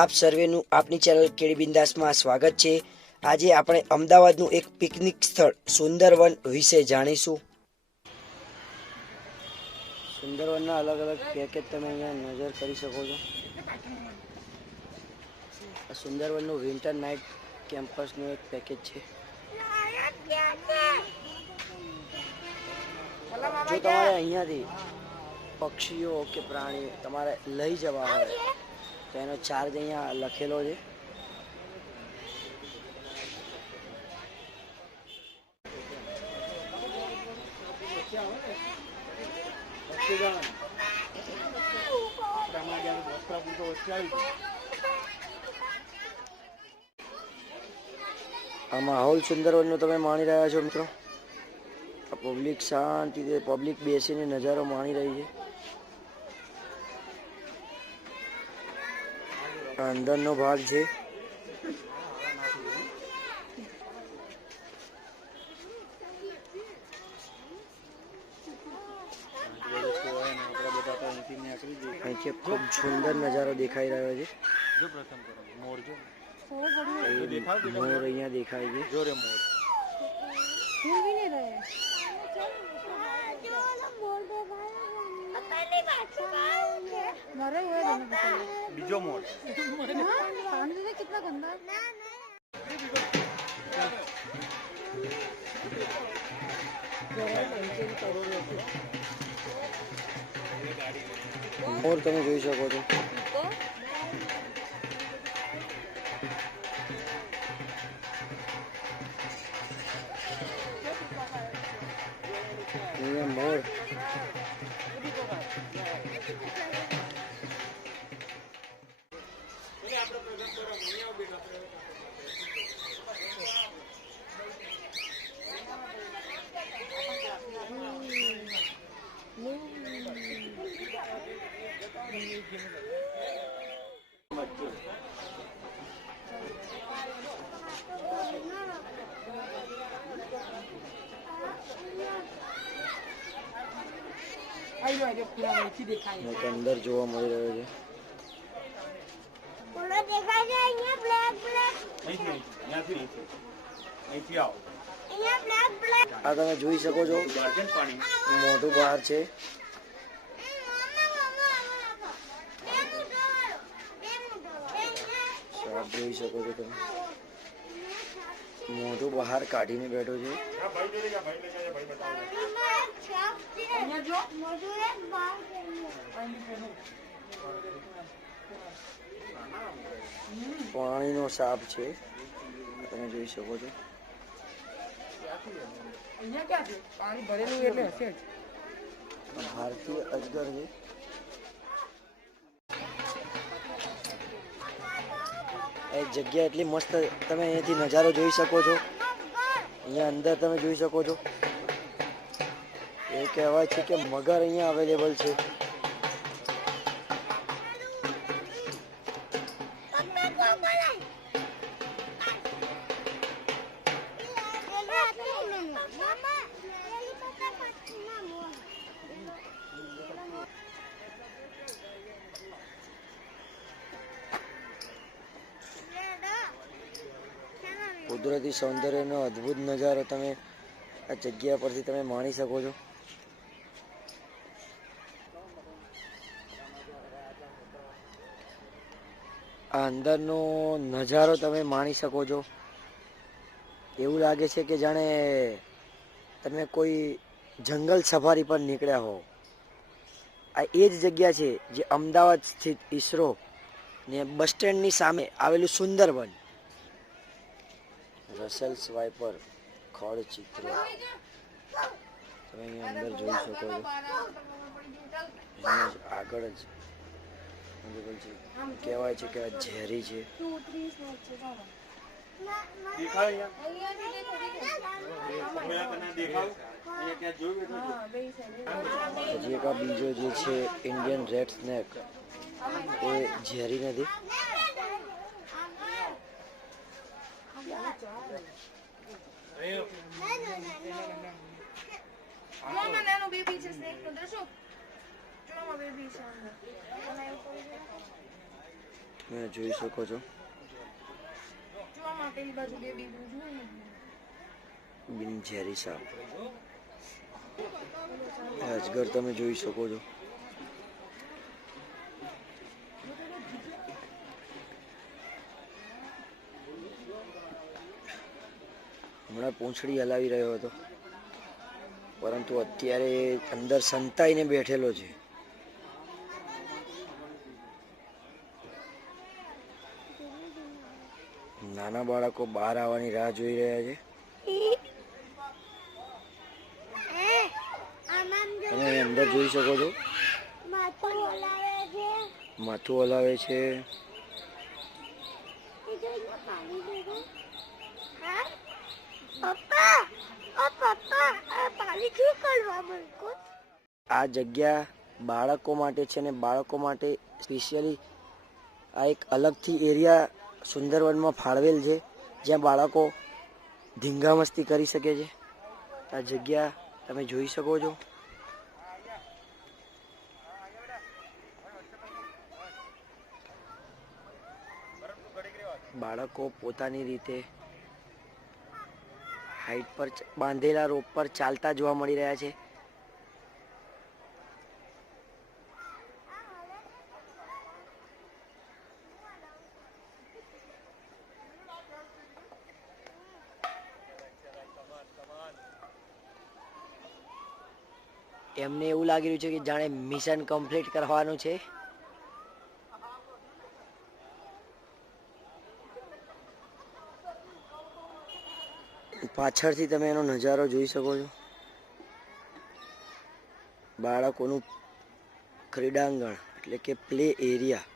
आप सर्वेનું આપની ચેનલ કેડી બિંદાસમાં સ્વાગત છે। આજે આપણે અમદાવાદનું એક પિકનિક સ્થળ સુંદરવન વિશે જાણીશું। સુંદરવનના અલગ અલગ પેકેજ તમે અહીંયા નજર કરી શકો છો। આ સુંદરવનનું વિન્ટર નાઇટ કેમ્પસનું એક પેકેજ છે। જો તમારે અહીંયાથી પક્ષીઓ કે પ્રાણી તમારે લઈ જવા હોય તો એનો ચાર્જ અહીંયા લખેલો છે। આ માહોલ સુંદરવનનો તમે માણી રહ્યા છો મિત્રો। આ પબ્લિક શાંતિથી પબ્લિક બેસીને નજારો માણી રહી છે। આ અંદરનો ભાગ છે। અહીંથી ખૂબ સુંદર નજારો દેખાઈ રહ્યો છે। મોર અહીંયા દેખાય છે। બીજો મોર कितना गंदा મોર તમે જોઈ શકો છો। અહીંયા મોર અંદર જોવા મળી રહ્યો છે। આ તમે જોઈ શકો છો મોટું બહાર છે। સાપ જોઈ શકો છો તમે મોટું બહાર કાઢીને બેઠો છે। પાણીનો સાપ છે તમે જોઈ શકો છો। ભારતીય અજગર છે। એ જગ્યા એટલી મસ્ત તમે અહીંયાથી નજારો જોઈ શકો છો। અહીંયા અંદર તમે જોઈ શકો છો એ કહેવાય છે કે મગર અહીંયા અવેલેબલ છે। કુદરતી સૌંદર્યનો અદ્ભુત નજારો તમે આ જગ્યા પરથી તમે માણી શકો છો। આ અંદરનો નજારો તમે માણી શકો છો। એવું લાગે છે કે જાણે તમે કોઈ જંગલ સફારી પર નીકળ્યા હો। આ એ જ જગ્યા છે જે અમદાવાદ સ્થિત ઈસરો ને બસ સ્ટેન્ડની સામે આવેલું સુંદરવન। રસેલ્સ વાઇપર ખડ ચિત્ર તમે અહીંયા અંદર જોઈ શકો છો। આગળ જ કહેવાય છે કે આ ઝેરી છે। હજી એક આ બીજો જે છે ઇન્ડિયન રેડ સ્નેક એ ઝેરી નથી। તમે જોઈ શકો છો બિનઝેરી સાપ અજગર તમે જોઈ શકો છો. હમણાં પૂંછડી હલાવી રહ્યો હતો પરંતુ અત્યારે અંદર સંતાઈને બેઠેલો છે. નાના બાળકો બહાર આવવાની રાહ જોઈ રહ્યા છે. તમે અંદર જોઈ શકો છો માથું હલાવે છે. આ જગ્યા બાળકો માટે છે ને બાળકો માટે સ્પેશિયલી આ એક અલગથી એરિયા સુંદરવનમાં ફાળવેલ છે જ્યાં બાળકો ધીંગા મસ્તી કરી શકે છે. આ જગ્યા તમે જોઈ શકો છો. બાળકો પોતાની રીતે હાઈટ પર બાંધેલા રોપ પર ચાલતા જોવા મળી રહ્યા છે. એમને એવું લાગી રહ્યું છે કે જાણે મિશન કમ્પ્લીટ કરવાનું છે. પાછળથી તમે એનો નજારો જોઈ શકો છો. બાળકોનું ક્રીડાંગણ એટલે કે પ્લે એરિયા.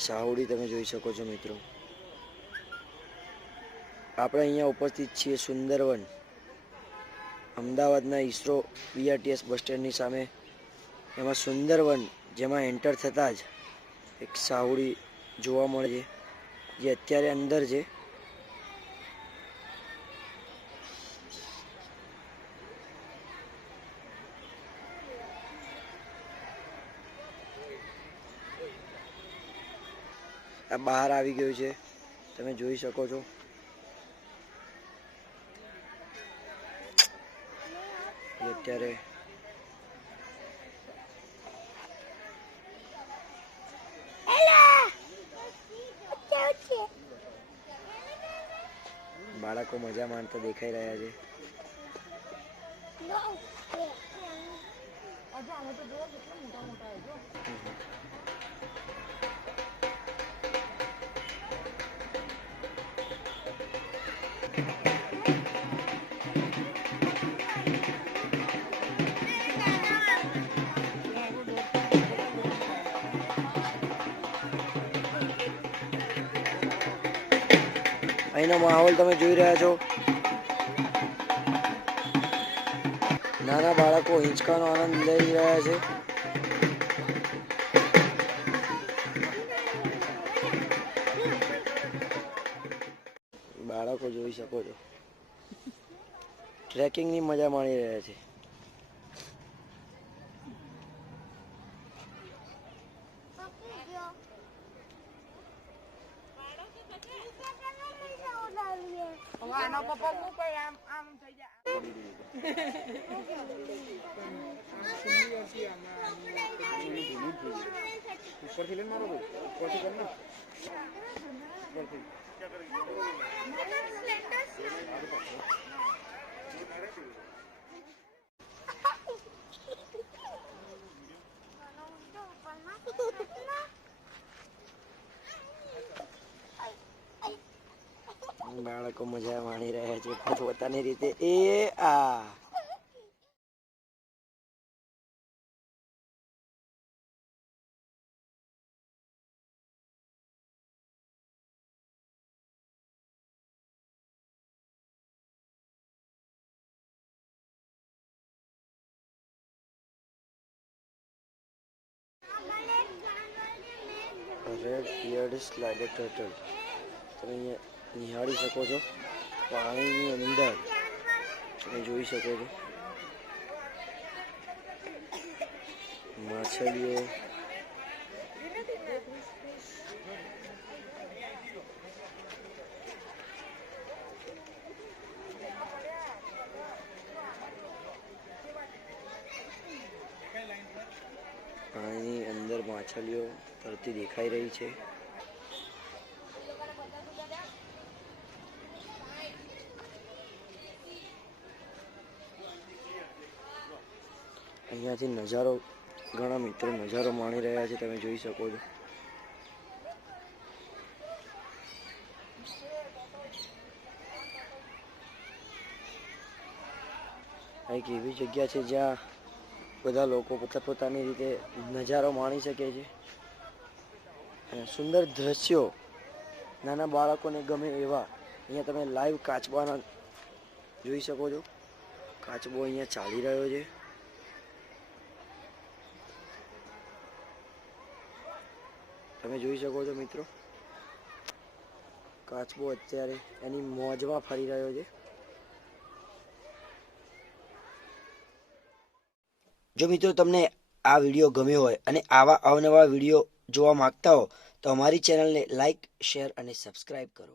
સાહુડી તમે જોઈ શકો છો મિત્રો. આપણે અહીંયા ઉપસ્થિત છીએ સુંદરવન અમદાવાદના ઈસરો બીઆરટીએસ બસ સ્ટેન્ડની સામે. એમાં સુંદરવન જેમાં એન્ટર થતાં જ એક સાહુડી જોવા મળે છે જે અત્યારે અંદર છે. આ બહાર આવી ગયું છે તમે જોઈ શકો છો. અત્યારે બાળકો મજા માણતા દેખાઈ રહ્યા છે. અહીંનો માહોલ તમે જોઈ રહ્યા છો. નાના બાળકો હિંચકાનો આનંદ લઈ રહ્યા છે. બાળકો જોઈ શકો છો ટ્રેકિંગની મજા માણી રહ્યા છે. બાળકો મજા માણી રહ્યા છે પોતાની રીતે. Red eared slider turtle. તમે અહીંયા નિહાળી શકો છો પાણીની અંદર. તમે જોઈ શકો છો માછલીઓ. પાણીની અંદર માછલીઓ તરતી દેખાઈ રહી છે. અહીંયાથી નજારો ઘણા મિત્રો નજારો માણી રહ્યા છે. તમે જોઈ શકો છો આ એક એવી જગ્યા છે જ્યાં બધા લોકો પોતાની રીતે નજારો માણી શકે છે. અને સુંદર દ્રશ્યો નાના બાળકોને ગમે એવા અહીંયા તમે લાઈવ કાચબાના જોઈ શકો છો. કાચબો અહીંયા ચાલી રહ્યો છે. તમે જોઈ શકો છો મિત્રો કાચબો અત્યારે એની મોજમાં ફરી રહ્યો છે. જો મિત્રો તમને આ વિડીયો ગમ્યો હોય અને આવા અવનવા વિડીયો જોવા માંગતા હો તો અમારી ચેનલને લાઈક, શેર અને સબસ્ક્રાઈબ કરો.